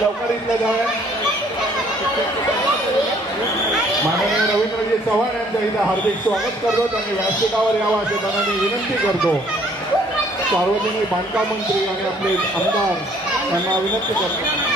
लवकर इथलं जाऊया. माननीय रवींद्रजी चव्हाण यांचं इथे हार्दिक स्वागत करतो. त्यांनी व्यासपीठावर यावं असे त्यांना मी विनंती करतो. सार्वजनिक बांधकाम मंत्री आणि आपले आमदार यांना विनंती करतो.